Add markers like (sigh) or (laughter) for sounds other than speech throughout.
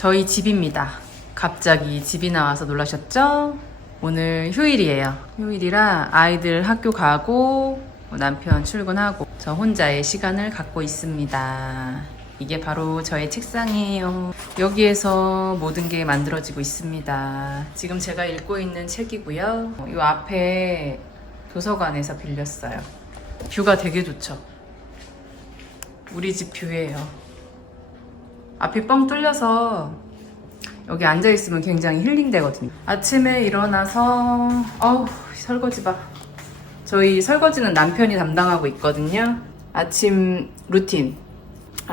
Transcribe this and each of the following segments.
저희 집입니다. 갑자기 집이 나와서 놀라셨죠? 오늘 휴일이에요. 휴일이라 아이들 학교 가고 남편 출근하고 저 혼자의 시간을 갖고 있습니다. 이게 바로 저의 책상이에요. 여기에서 모든 게 만들어지고 있습니다. 지금 제가 읽고 있는 책이고요. 이 앞에 도서관에서 빌렸어요. 뷰가 되게 좋죠. 우리 집 뷰예요. 앞이 뻥 뚫려서 여기 앉아 있으면 굉장히 힐링되거든요. 아침에 일어나서 어우 설거지 봐. 저희 설거지는 남편이 담당하고 있거든요. 아침 루틴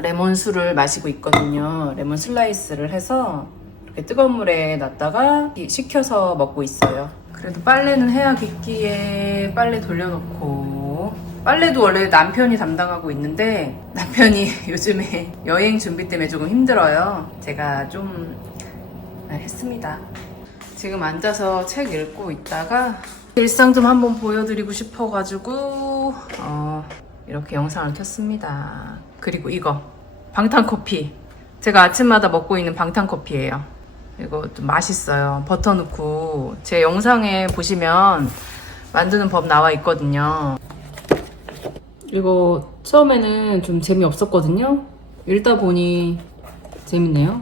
레몬 술을 마시고 있거든요. 레몬 슬라이스를 해서 이렇게 뜨거운 물에 놨다가 식혀서 먹고 있어요. 그래도 빨래는 해야겠기에 빨래 돌려놓고 빨래도 원래 남편이 담당하고 있는데 남편이 (laughs) 요즘에 여행 준비 때문에 조금 힘들어요. 제가 좀 네, 했습니다. 지금 앉아서 책 읽고 있다가 일상 좀 한번 보여드리고 싶어가지고 어, 이렇게 영상을 켰습니다. 그리고 이거 방탄커피 제가 아침마다 먹고 있는 방탄커피예요. 이거 좀 맛있어요. 버터 넣고 제 영상에 보시면 만드는 법 나와 있거든요. 이거 처음에는 좀 재미없었거든요. 읽다 보니 재밌네요.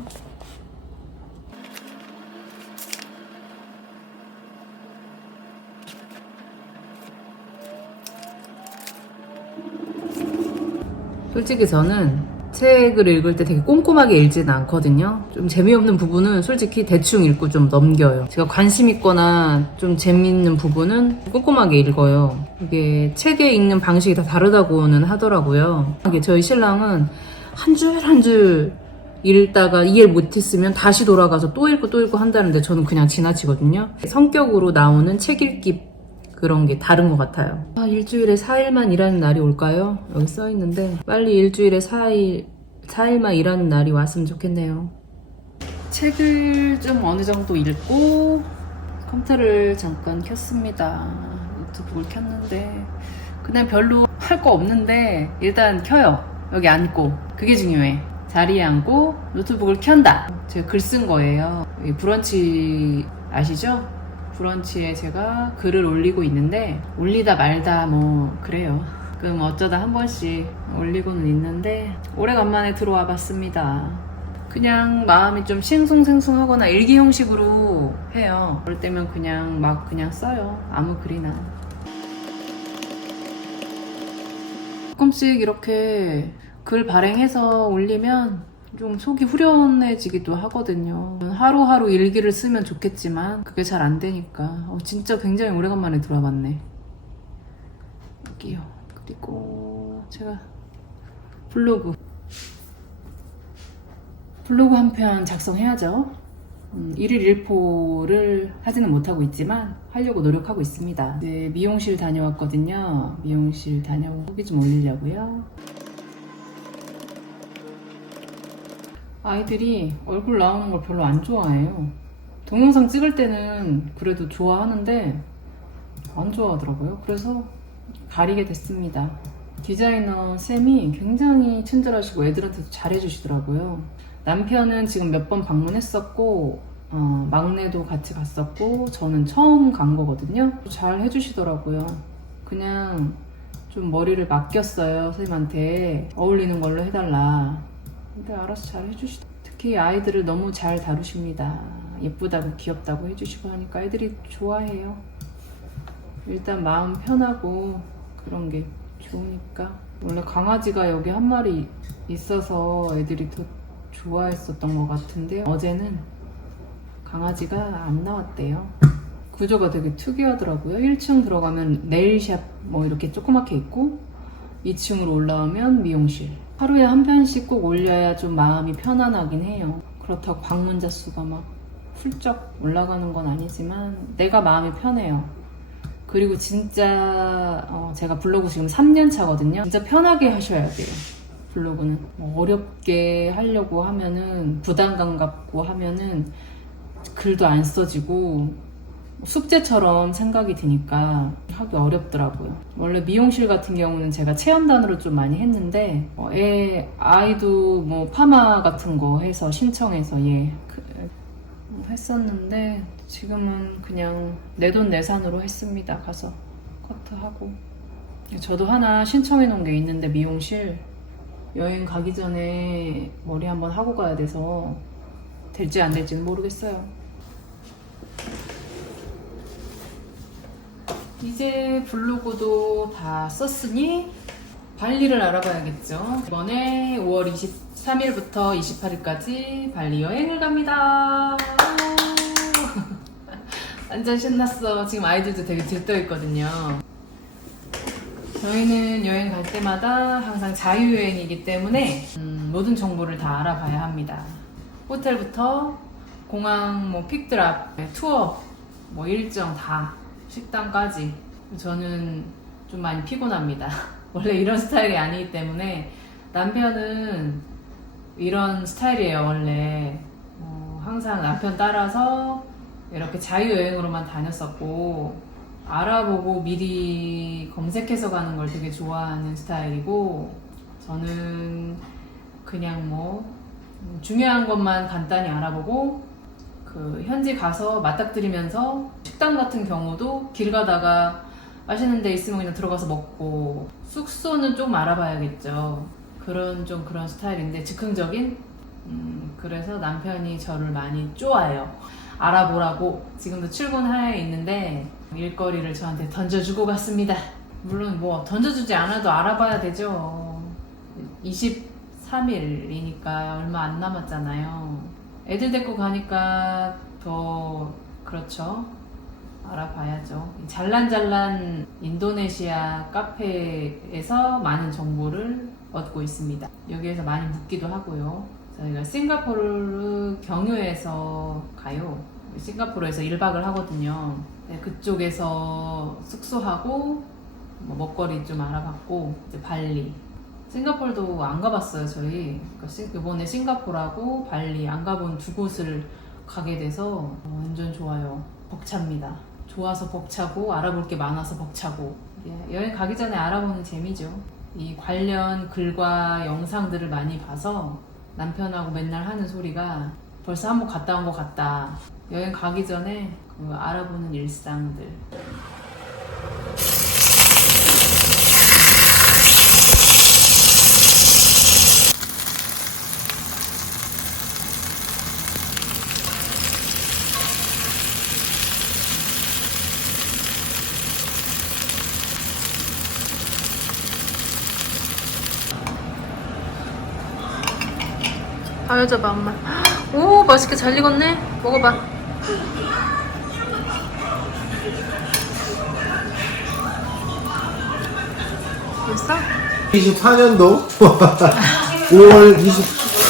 솔직히 저는 책을 읽을 때 되게 꼼꼼하게 읽지는 않거든요. 좀 재미없는 부분은 솔직히 대충 읽고 좀 넘겨요. 제가 관심 있거나 좀 재밌는 부분은 꼼꼼하게 읽어요. 이게 책에 읽는 방식이 다 다르다고는 하더라고요. 이게 저희 신랑은 한줄 한줄 읽다가 이해를 못했으면 다시 돌아가서 또 읽고 또 읽고 한다는데 저는 그냥 지나치거든요. 성격으로 나오는 책 읽기 그런 게 다른 것 같아요. 아, 일주일에 4일만 일하는 날이 올까요? 여기 써 있는데 빨리 일주일에 4일 4일만 일하는 날이 왔으면 좋겠네요. 책을 좀 어느 정도 읽고 컴퓨터를 잠깐 켰습니다. 노트북을 켰는데 그냥 별로 할 거 없는데 일단 켜요. 여기 앉고 그게 중요해. 자리에 앉고 노트북을 켠다. 제가 글 쓴 거예요. 이 브런치 아시죠? 브런치에 제가 글을 올리고 있는데 올리다 말다 뭐 그래요. 그럼 어쩌다 한 번씩 올리고는 있는데 오래간만에 들어와 봤습니다. 그냥 마음이 좀 싱숭생숭하거나 일기 형식으로 해요. 그럴 때면 그냥 막 그냥 써요. 아무 글이나. 조금씩 이렇게 글 발행해서 올리면 좀 속이 후련해지기도 하거든요. 하루하루 일기를 쓰면 좋겠지만 그게 잘 안 되니까 어, 진짜 굉장히 오래간만에 들어봤네. 여기요. 그리고 제가 블로그 블로그 한 편 작성해야죠. 음, 일일 일포를 하지는 못하고 있지만 하려고 노력하고 있습니다. 네, 미용실 다녀왔거든요. 미용실 다녀오고 후기 좀 올리려고요. 아이들이 얼굴 나오는 걸 별로 안 좋아해요. 동영상 찍을 때는 그래도 좋아하는데 안 좋아하더라고요. 그래서 가리게 됐습니다. 디자이너 쌤이 굉장히 친절하시고 애들한테도 잘해주시더라고요. 남편은 지금 몇 번 방문했었고 어, 막내도 같이 갔었고 저는 처음 간 거거든요. 잘 해주시더라고요. 그냥 좀 머리를 맡겼어요 선생님한테 어울리는 걸로 해달라. 근데 알아서 잘 해주시다. 특히 아이들을 너무 잘 다루십니다. 예쁘다고 귀엽다고 해주시고 하니까 애들이 좋아해요. 일단 마음 편하고 그런 게 좋으니까. 원래 강아지가 여기 한 마리 있어서 애들이 더 좋아했었던 것 같은데 어제는 강아지가 안 나왔대요. 구조가 되게 특이하더라고요. 1층 들어가면 네일샵 뭐 이렇게 조그맣게 있고 2층으로 올라오면 미용실. 하루에 한 편씩 꼭 올려야 좀 마음이 편안하긴 해요. 그렇다고 방문자 수가 막 훌쩍 올라가는 건 아니지만 내가 마음이 편해요. 그리고 진짜 어, 제가 블로그 지금 3년 차거든요. 진짜 편하게 하셔야 돼요. 블로그는 뭐 어렵게 하려고 하면은 부담감 갖고 하면은 글도 안 써지고 숙제처럼 생각이 드니까 하기 어렵더라고요. 원래 미용실 같은 경우는 제가 체험단으로 좀 많이 했는데 어, 애 아이도 뭐 파마 같은 거 해서 신청해서 예 그- 뭐 했었는데 지금은 그냥 내 돈 내산으로 했습니다. 가서 커트하고 저도 하나 신청해 놓은 게 있는데 미용실 여행 가기 전에 머리 한번 하고 가야 돼서 될지 안 될지는 모르겠어요. 이제 블로그도 다 썼으니 발리를 알아봐야겠죠. 이번에 5월 23일부터 28일까지 발리 여행을 갑니다. (laughs) 완전 신났어. 지금 아이들도 되게 들떠있거든요. 저희는 여행 갈 때마다 항상 자유여행이기 때문에 음, 모든 정보를 다 알아봐야 합니다. 호텔부터 공항 뭐 픽드랍, 투어 뭐 일정 다 식당까지 저는 좀 많이 피곤합니다. (laughs) 원래 이런 스타일이 아니기 때문에 남편은 이런 스타일이에요 원래 어, 항상 남편 따라서 이렇게 자유여행으로만 다녔었고 알아보고 미리 검색해서 가는 걸 되게 좋아하는 스타일이고 저는 그냥 뭐 음, 중요한 것만 간단히 알아보고 그 현지 가서 맞닥뜨리면서 식당 같은 경우도 길 가다가 맛있는 데 있으면 그냥 들어가서 먹고 숙소는 좀 알아봐야겠죠. 그런 좀 그런 스타일인데 즉흥적인 음, 그래서 남편이 저를 많이 쪼아요. 알아보라고 지금도 출근하에 있는데 일거리를 저한테 던져주고 갔습니다. 물론 뭐 던져주지 않아도 알아봐야 되죠. 23일이니까 얼마 안 남았잖아요. 애들 데리고 가니까 더 그렇죠. 알아봐야죠. 이 잘란잘란 인도네시아 카페에서 많은 정보를 얻고 있습니다. 여기에서 많이 묵기도 하고요. 저희가 싱가포르 경유해서 가요. 싱가포르에서 1박을 하거든요. 네, 그쪽에서 숙소하고 뭐 먹거리 좀 알아봤고 이제 발리. 싱가포르도 안 가봤어요 저희. 그러니까 싱- 이번에 싱가포르하고 발리 안 가본 두 곳을 가게 돼서 어, 완전 좋아요. 벅찹니다. 좋아서 벅차고 알아볼 게 많아서 벅차고 예, 여행 가기 전에 알아보는 재미죠. 이 관련 글과 영상들을 많이 봐서 남편하고 맨날 하는 소리가 벌써 한 번 갔다 온 것 같다. 여행 가기 전에 그 알아보는 일상들. 보여줘봐 엄마 오 맛있게 잘 익었네. 먹어봐. 됐어? 24년도? 5월 20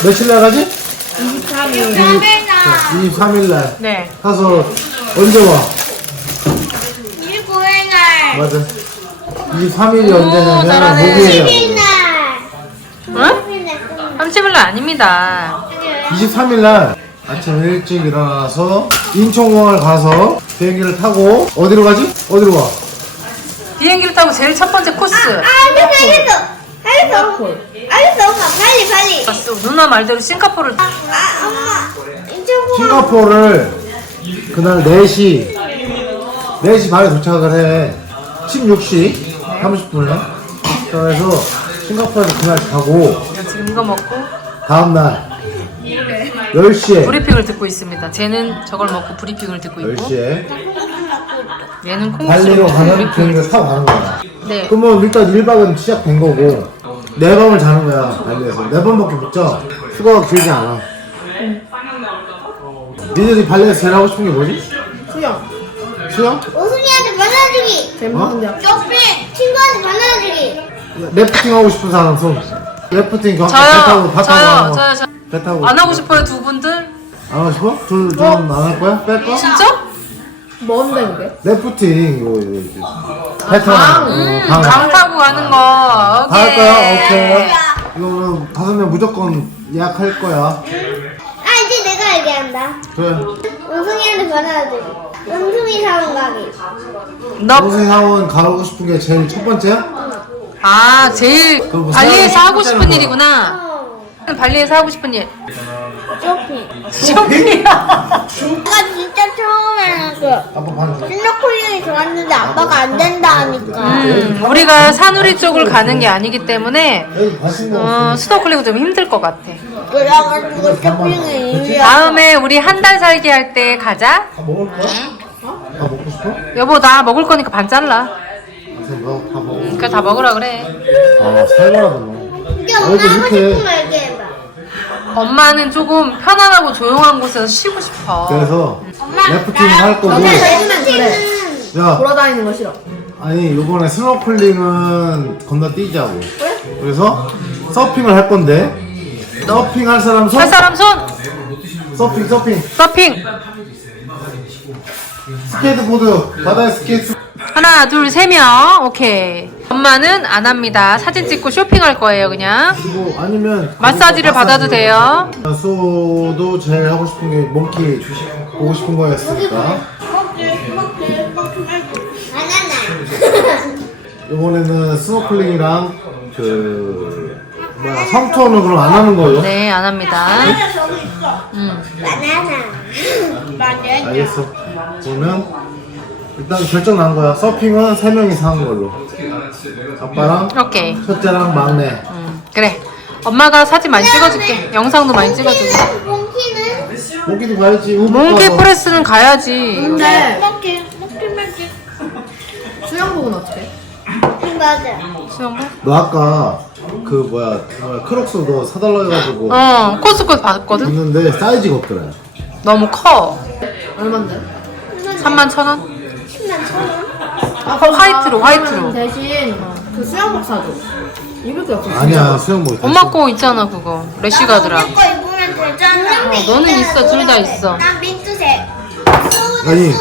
며칠 날 가지? 23일. 23일 날. 네. 가서 언제 와? 19일 날. 맞아. 23일이 언제냐면 잘하네. 목요일이야 10일 날. 응? 10일 날 끝나 30일 날 아닙니다. 23일 날 아침 일찍 일어나서 인천공항을 가서 비행기를 타고 어디로 가지? 어디로 가? 비행기를 타고 제일 첫 번째 코스. 아 알겠어 알겠어. 알겠어. 알겠어 엄마. 빨리 빨리. 갔어 누나 말대로 싱가포르를 아 엄마. 인천공항. 싱가포르를 그날 4시 4시 반에 도착을 해. 16시 30분에. 그래서 싱가포르에서 그날 가고 지금 이거 먹고 다음날. 10시에. 브리핑을 듣고 있습니다. 쟤는 저걸 먹고 브리핑을 듣고 있고 10시에. 얘는 발리로 콩국수를 가는 브리핑을 비행기를 타고 가는 거야. 네. 그러면 일단 1박은 시작된 거고 네 밤을 자는 거야 발리에서. 네 밤밖에 못 자. 휴가가 길지 않아. 니들이 발리에서 제일 하고 싶은 게 뭐지? 수영. 수영? 오순이한테 받아주기. 어? 쇼핑 친구한테 받아주기. 래프팅 하고 싶은 사람 손 래프팅 경- 배 저요 타고 배 타고 저요 하는 거. 저요 저배 타고 안 하고 싶어요 두 분들? 안 하고 싶어? 둘, 둘은 안할 거야? 뺄 거야? 진짜? 뭔데 그게? 래프팅 이거 이거 이거 배 타고 음, 어, 강. 강 타고 가는 거 다할 오케이 거야? 오케이 이거는 다섯 명 무조건 예약할 거야 아 이제 내가 얘기한다. 그래. 은승이한테 받아야 돼. 은승이 사는 가게. 너, 동생 사원 가고 싶은 게 제일 첫 번째야? 아, 제일 발리에서 하고 싶은 쉽잖아. 일이구나. 어. 발리에서 하고 싶은 일. 쇼핑. 쇼핑이야. 내가 진짜 처음에는 그 아빠 반. 스노클링이 좋았는데 아빠가 안 된다 하니까. 음, 우리가 산후리 쪽을 가는 게 아니기 때문에 여기 가신 거 어, 스노클링은 좀 힘들 것 같아. 그래가지고 쇼핑을 이유야. 다음에 우리 한 달 살기 할 때 가자. 다 먹을 거야? 다 먹고 싶어? 여보 나 먹을 거니까 반 잘라. 그래서 너 다 먹어. 그래 다 먹으라 그래. 아, 살벌하다 너. 이게 엄마 하고 이렇게- 싶은 거 얘기해봐. 엄마는 조금 편안하고 조용한 곳에서 쉬고 싶어. 그래서 래프팅 할 거고. 너네 그래. 래프팅은 야, 돌아다니는 거 싫어. 아니 요번에 스노클링은 건너 뛰자고. 그래서 서핑을 할 건데. 서핑 할 사람 손. 할 사람 손 서핑 서핑. 서핑 스케이트보드 바다에 스케이트. 하나 둘 세 명 오케이. 엄마는 안 합니다. 사진 찍고 쇼핑할 거예요 그냥. 그리고 아니면 마사지를 받아도 돼요. 수호도 제일 하고 싶은 게 몽키 보고 싶은 거였으니까 바나나. 이번에는 스노클링이랑 그 뭐야 성투어는 그럼 안 하는 거예요? 네 안 합니다. 바나나. 음. 바나나. 알겠어. 그러면 일단 결정 난 거야. 서핑은 세 명이서 하는 걸로. 아빠랑 오케이. 첫째랑 막내. 음, 그래. 엄마가 사진 많이 찍어줄게. 영상도 많이 찍어주고. 몽키는? 몽키는? 몽키도 가야지. 몽키 프레스는 가야지. 근데 몽키. 몽키 몽키. 수영복은 어때? 맞아. 수영복? 너 아까 그 뭐야, 뭐야 크록스 너 사달라 해가지고 어 코스코 봤거든. 봤는데 사이즈가 없더라. 너무 커. 얼만데? 3만 천 원? 10만 천 원? 아, 화이트로, 화이트로. 대신 그 수영복 사줘. 입을 게 없어. 아니야 수영복. 엄마 거 있잖아 그거. 래쉬가드라. 내거 입으면 되잖아. 어, 너는 있어, 둘다 있어. 난 민트색. 아니